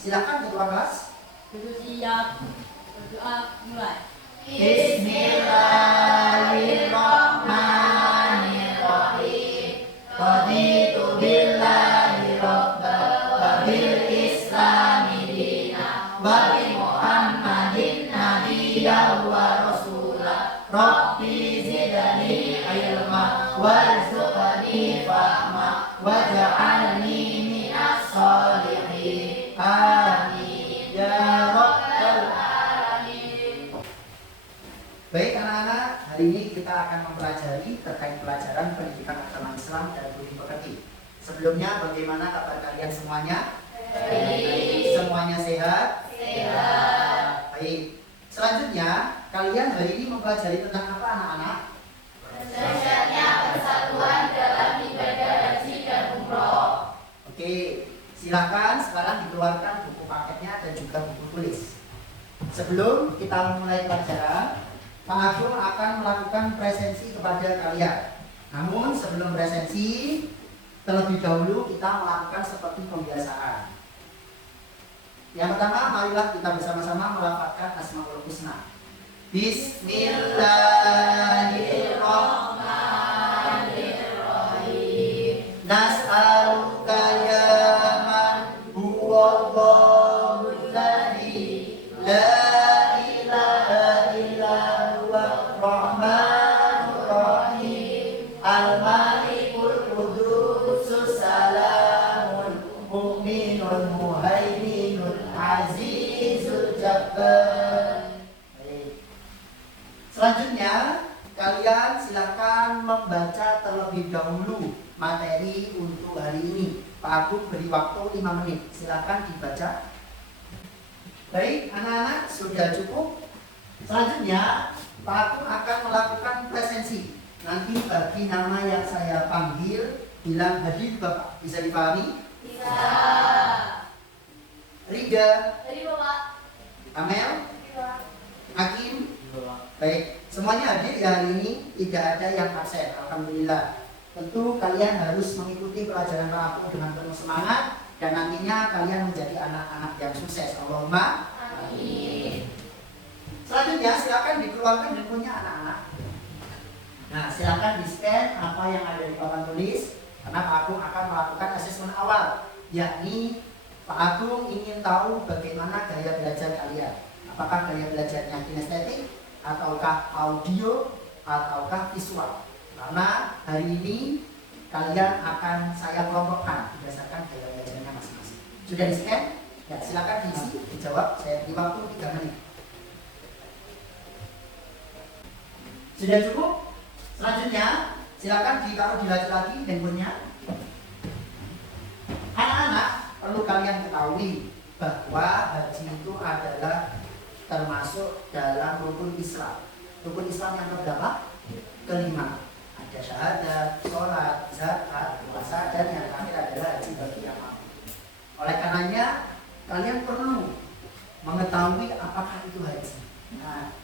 Silakan ketua kelas. Duduk siap. Berdoa mulai. Bismillahirrahmanirrahim. Raditu billahi rabban wa bil islami dinan wa bi Muhammadin nabiyyan wa rasulah. Rabbi zidni ilma warzuqni fahma waj'alni minas sholihin. Amin ya rabbal alamin. Baik anak-anak, hari ini kita akan mempelajari terkait pelajaran pendidikan agama Islam dan budi pekerti. Sebelumnya bagaimana kabar kalian semuanya? Baik. Semuanya sehat? Sehat. Baik. Selanjutnya, kalian hari ini mempelajari tentang apa anak-anak? Dahsyatnya persatuan dalam ibadah haji dan umroh. Oke, silakan sekarang dikeluarkan buku paketnya dan juga buku tulis. Sebelum kita memulai pelajaran, Pak Agung akan melakukan presensi kepada kalian. Namun sebelum presensi, terlebih dahulu kita melakukan seperti pembiasaan. Yang pertama, marilah kita bersama-sama melafalkan Asmaul Husna. Bismillahirrahmanirrahim. Nas'aluka ya man huwallahul ladzi la ilaha illa huwa rahmanur rahim al-malikul qudusus salamul mu'minul muhaiminul azizul jabbar. Selanjutnya, kalian silakan membaca terlebih dahulu materi untuk hari ini. Pak Agung beri waktu 5 menit. Silakan dibaca. Baik, anak-anak sudah cukup. Selanjutnya, Pak Agung akan melakukan presensi. Nanti bagi nama yang saya panggil, bilang hadir Bapak. Bisa dipahami? Bisa. Rida, Dari Bapak. Amel, Bisa. Hakim. Baik, semuanya hadir ya hari ini, tidak ada yang absen, alhamdulillah. Tentu kalian harus mengikuti pelajaran Pak Agung dengan penuh semangat dan nantinya kalian menjadi anak-anak yang sukses. Allahumma Amin. Selanjutnya silakan dikeluarkan handphonenya anak-anak. Nah, silakan di-scan apa yang ada di papan tulis karena Pak Agung akan melakukan asesmen awal, yakni Pak Agung ingin tahu bagaimana gaya belajar kalian. Apakah gaya belajarnya kinestetik, ataukah audio, ataukah visual. Karena hari ini kalian akan saya kelompokkan berdasarkan gaya belajarnya masing-masing. Sudah di-scan? Ya, silakan diisi, dijawab. Saya beri waktu 3 menit. Sudah cukup? Selanjutnya, silakan ditaruh di laci lagi handphonenya. Anak-anak, perlu kalian ketahui bahwa haji itu adalah termasuk dalam rukun Islam. Rukun Islam yang keberapa? Kelima. Ada syahadat, sholat, zakat, puasa, dan yang terakhir adalah haji bagi yang mampu. Oleh karenanya, kalian perlu mengetahui apakah itu haji. Nah,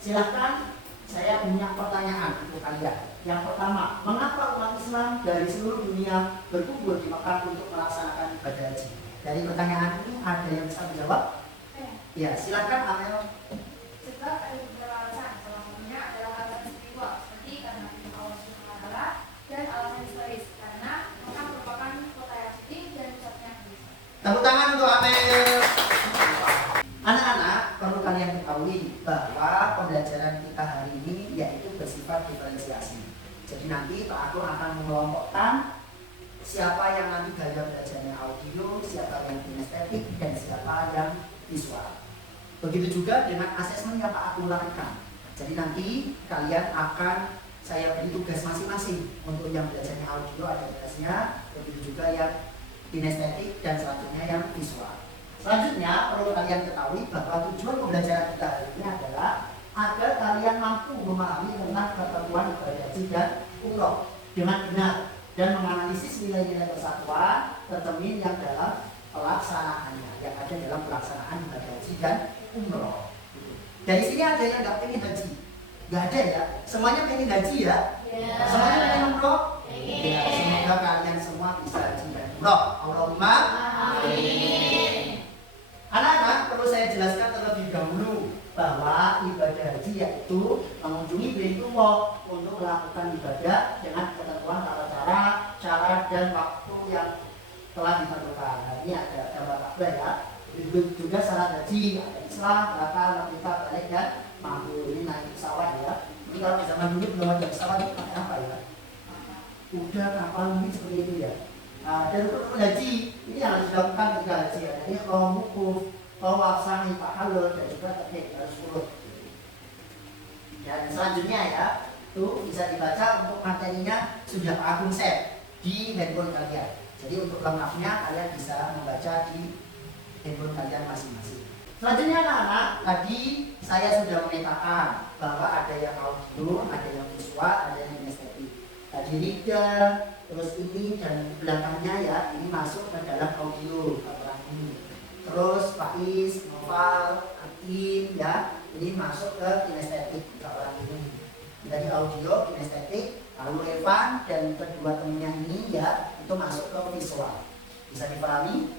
silakan saya punya pertanyaan untuk kalian. Yang pertama, mengapa umat Islam dari seluruh dunia berkumpul di Mekah untuk melaksanakan ibadah haji? Dari pertanyaan ini ada yang bisa menjawab? Ya, silakan Amel. Sebab ada beberapa alasan, salah satunya adalah alasan spiritual, seperti karena firman Allah SWT dan alasan historis, karena Mekah merupakan kota yang suci dan pusatnya Islam. Tepuk tangan untuk Amel. Anak-anak, perlu kalian ketahui bahwa pembelajaran kita hari ini yaitu bersifat diferensiasi. Jadi nanti Pak Agung akan mengelompokkan siapa yang nanti gaya belajarnya audio, siapa yang kinestetik, dan siapa yang visual. Begitu juga dengan asesmen yang Pak Agung lakukan. Jadi nanti kalian akan saya beri tugas masing-masing. Untuk yang belajarnya audio ada tugasnya, begitu juga yang kinestetik dan selanjutnya yang visual. Selanjutnya perlu kalian ketahui bahwa tujuan pembelajaran kita hari ini adalah agar kalian mampu memahami tentang ketentuan ibadah haji dan umroh dengan benar dan menganalisis nilai-nilai persatuan tercermin yang dalam pelaksanaannya, yang ada dalam pelaksanaan ibadah haji dan umroh. Dari sini ada yang nggak pengen haji? Nggak ada ya? Semuanya pengen haji ya? Ya. Semuanya pengen umroh? Pengen. Ya, semoga kalian semua bisa haji dan umroh. Allahumma Amin. haji yaitu mengunjungi Baitul Walk untuk melakukan ibadah dengan ketentuan tata cara, dan waktu yang telah ditentukan. Nah, ini ada gambar Ka'bah ya. Itu juga syarat haji, ada Islam, bakal, kita balik dan mampu. Ini naik pesawat ya. Ini kalau di zaman dulu belum ada pesawat itu pakai apa ya? Udah kapal mungkin seperti itu ya. Dan untuk haji ini yang harus dilakukan ketika haji ya. Jadi kalau wukuf, tawaf, sa'i, tahallul dan juga takbir harus urut. Dan selanjutnya ya, itu bisa dibaca untuk materinya sudah aku share di handphone kalian. Jadi untuk lengkapnya kalian bisa membaca di handphone kalian masing-masing. Selanjutnya anak-anak, tadi saya sudah memetakan bahwa ada yang audio, ada yang visual, ada yang kinestetik. Tadi reader, terus ini dan belakangnya ya, ini masuk ke dalam audio orang ini. Terus Faiz, Noval, Hakim ya, ini masuk ke kinestetik orang ini. Jadi audio, kinestetik, lalu Evan dan kedua temennya ini ya, itu masuk ke visual. Bisa dipahami?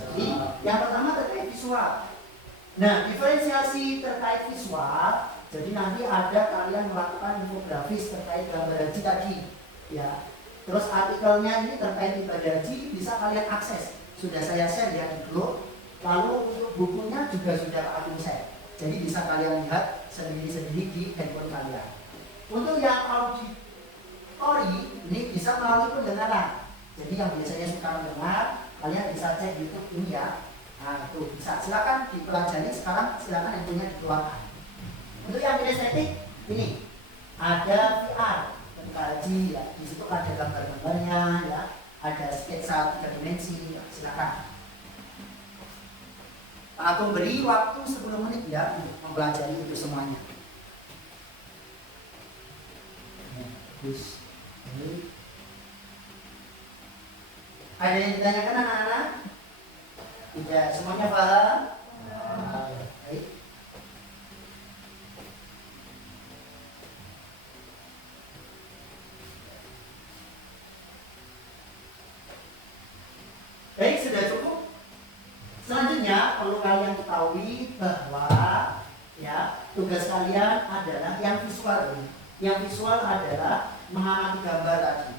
Jadi yang pertama terkait visual. Nah, diferensiasi terkait visual, jadi nanti ada kalian melakukan infografis terkait gambar haji tadi ya. Terus artikelnya ini terkait ibadah haji bisa kalian akses. Sudah saya share ya di grup. Lalu untuk bukunya juga sudah aku share. Jadi bisa kalian lihat sendiri-sendiri di handphone kalian. Untuk yang auditori ini bisa melalui pendengaran. Jadi yang biasanya suka mendengar, kalian bisa cek YouTube ini ya. Nah, tuh bisa silakan dipelajari sekarang, silakan handphonenya dikeluarkan. Untuk yang kinestetik ini ada VR ketika haji ya. Di situ ada gambar-gambarnya ya, ada sketsa 3 dimensi, ya, silakan. Aku beri waktu 10 menit ya untuk mempelajari itu semuanya. Terus, ada yang ditanyakan anak-anak? Tidak, semuanya paham? Baik. Baik, sudah cukup. Selanjutnya perlu kalian ketahui bahwa ya tugas kalian adalah yang visual. Yang visual adalah mengamati gambar tadi.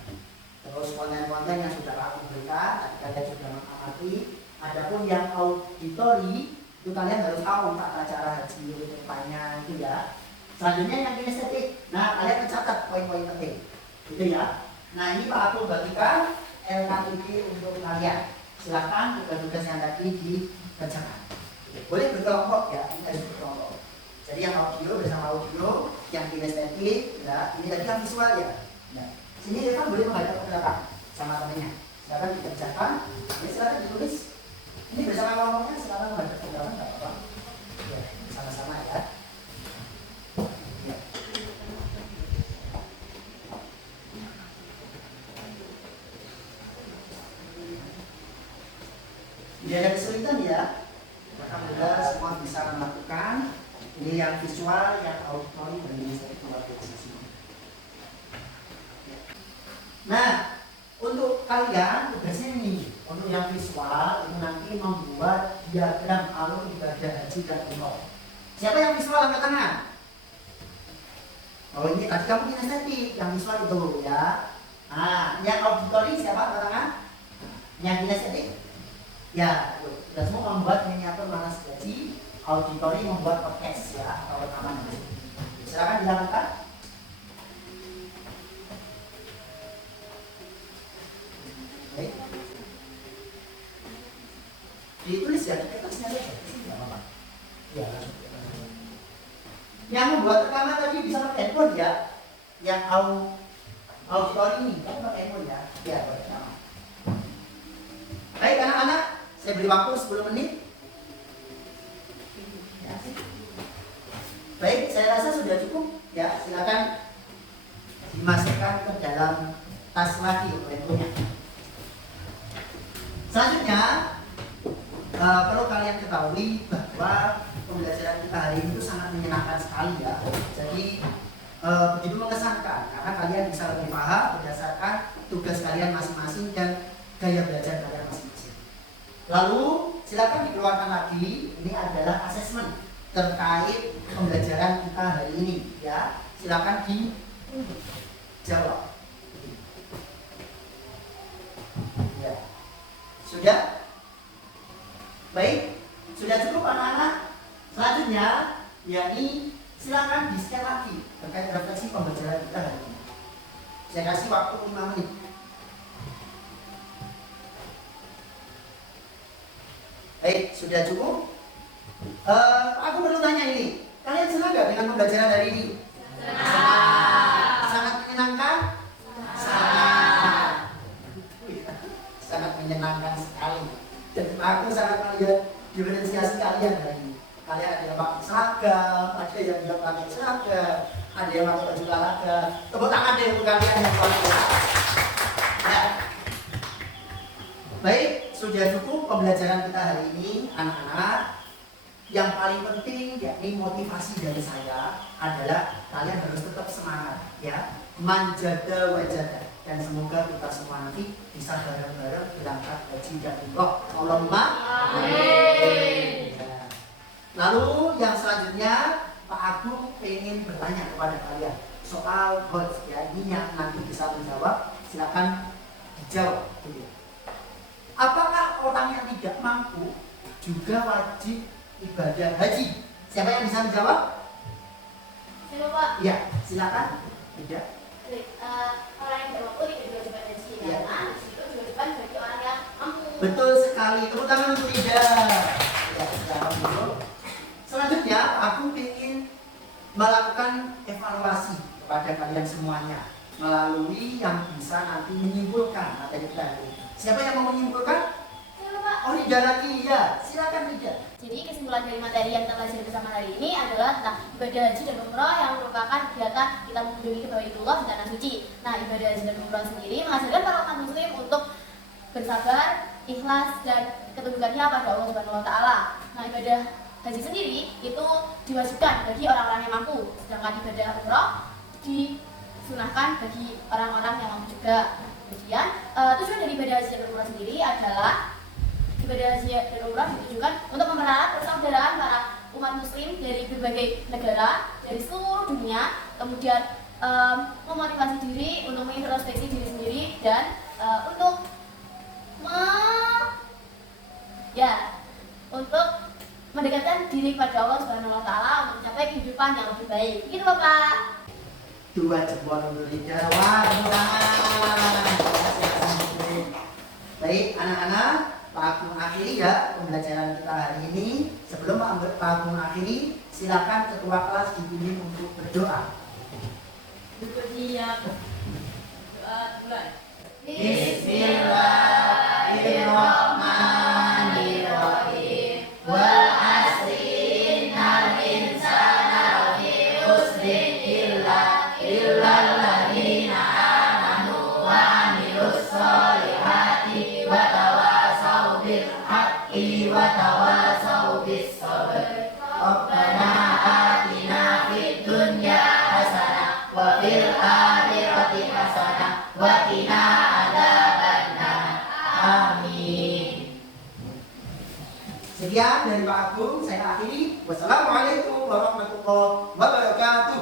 Terus konten-konten yang sudah aku berikan, tadi kalian sudah mengamati. Adapun yang auditori itu kalian harus tahu tata cara haji depannya itu ya. Selanjutnya yang kinestetik. Nah, kalian mencatat poin-poin penting. Gitu ya. Nah, ini Pak aku bagikan LKTP untuk kalian. Silakan tugas-tugas yang tadi dikerjakan. Boleh berkelompok ya, ini harus berkelompok. Jadi yang audio bersama audio, yang kinestetik, ya, ini tadi yang visual ya. Nah, sini kita boleh menghadap ke belakang sama temennya. Silakan dikerjakan. Ini silakan ditulis. Ini bersama kelompoknya silakan menghadap ke belakang, nggak apa-apa. Ya, sama-sama ya. Tidak ada kesulitan ya. Alhamdulillah semua bisa melakukan. Ini yang visual, yang auditori, dan ini saya Nah, untuk kalian tugasnya ini, untuk yang visual itu nanti membuat diagram alur ibadah haji dan umroh. Siapa yang visual angkat tangan? Oh ini tadi kamu kinestetik, yang visual itu ya. Nah, yang auditori siapa angkat tangan? Yang kinestetik? Ya, kita semua membuat miniatur manas haji, auditori membuat podcast ya atau rekaman. Silakan dilakukan. Baik. Ditulis ya, kertasnya aja. Tidak apa-apa. Ya. Yang membuat rekaman tadi bisa pakai handphone ya. Yang auditori ini kan pakai handphone ya. Ya, pakai. Baik anak-anak. Saya beri waktu 10 menit. Ya. Baik, saya rasa sudah cukup. Ya, silakan dimasukkan ke dalam tas lagi handphonenya. Selanjutnya, perlu kalian ketahui bahwa pembelajaran kita hari ini itu sangat menyenangkan sekali ya. Jadi begitu mengesankan karena kalian bisa lebih paham berdasarkan tugas kalian masing-masing dan gaya belajar kalian masing-masing. Lalu silakan dikeluarkan lagi, ini adalah asesmen terkait pembelajaran kita hari ini ya. Silakan dijawab. Ya. Sudah? Baik, sudah cukup anak-anak. Selanjutnya, yakni silakan di-scan lagi terkait refleksi pembelajaran kita hari ini. Saya kasih waktu 5 menit. Baik, sudah cukup? Aku perlu tanya ini. Kalian senang gak dengan pembelajaran hari ini? Sangat menyenangkan? Sangat menyenangkan sekali. Dan aku sangat melihat diferensiasi kalian hari ini. Kalian ada yang pakai seragam, ada yang tidak pakai seragam, ada yang pakai baju olahraga. Tepuk tangan deh untuk kalian yang pakai. Ya. Baik, sudah cukup pembelajaran kita hari ini, anak-anak. Yang paling penting yakni motivasi dari saya adalah kalian harus tetap semangat ya, manjada wajada, dan semoga kita semua nanti bisa bareng-bareng berangkat haji dan umroh. Allahumma amin. Ya. Lalu yang selanjutnya Pak Agung ingin bertanya kepada kalian soal host ya, ini yang nanti bisa menjawab, silakan dijawab. Apakah orang yang tidak mampu juga wajib ibadah haji? Siapa yang bisa menjawab? Siapa Pak? Iya, silakan. Tidak. Orang yang tidak mampu tidak diwajibkan haji karena itu diwajibkan bagi orang yang mampu. Betul sekali. Tepuk tangan untuk Ida. Ya, jawab dulu. Selanjutnya, aku ingin melakukan evaluasi kepada kalian semuanya melalui yang bisa nanti menyimpulkan materi kita ini. Siapa yang mau menyimpulkan? Siapa Pak? Oh, Ida lagi ya. Silakan Ida. Jadi kesimpulan dari materi yang kita pelajari bersama hari ini adalah tentang ibadah haji dan umroh yang merupakan kegiatan kita mengunjungi ke Baitullah di tanah suci. Nah, ibadah haji dan umroh sendiri mengajarkan para umat muslim untuk bersabar, ikhlas, dan ketundukannya pada Allah Subhanahu wa Ta'ala. Nah, ibadah haji sendiri itu diwajibkan bagi orang-orang yang mampu, sedangkan ibadah umroh disunahkan bagi orang-orang yang mampu juga. Kemudian tujuan dari ibadah haji dan umroh sendiri adalah ibadah haji dan umroh ditujukan untuk mempererat persaudaraan para umat muslim dari berbagai negara, dari seluruh dunia, kemudian memotivasi diri untuk mengintrospeksi diri sendiri dan untuk untuk mendekatkan diri kepada Allah Subhanahu wa Ta'ala untuk mencapai kehidupan yang lebih baik. Begitu Bapak. 2 jempol untuk Ida. Wah, baik anak-anak, Pak Agung akhiri ya pembelajaran kita hari ini. Sebelum Pak Agung akhiri, silakan ketua kelas dipimpin untuk berdoa. Bersiap. Doa mulai. Bismillahirrahmanirrahim. Wal asri innal insana lafi khusrin illa alladzina amanu wa amilus solihati wa tawasau bil haqqi wa tawasau bis sabr. Rabbana atina fid dunya hasanah wa fil akhirati hasanah wa qina adzabannar. Amin. Sekian dari Pak Agung, saya akhiri. Wassalamualaikum warahmatullahi wabarakatuh.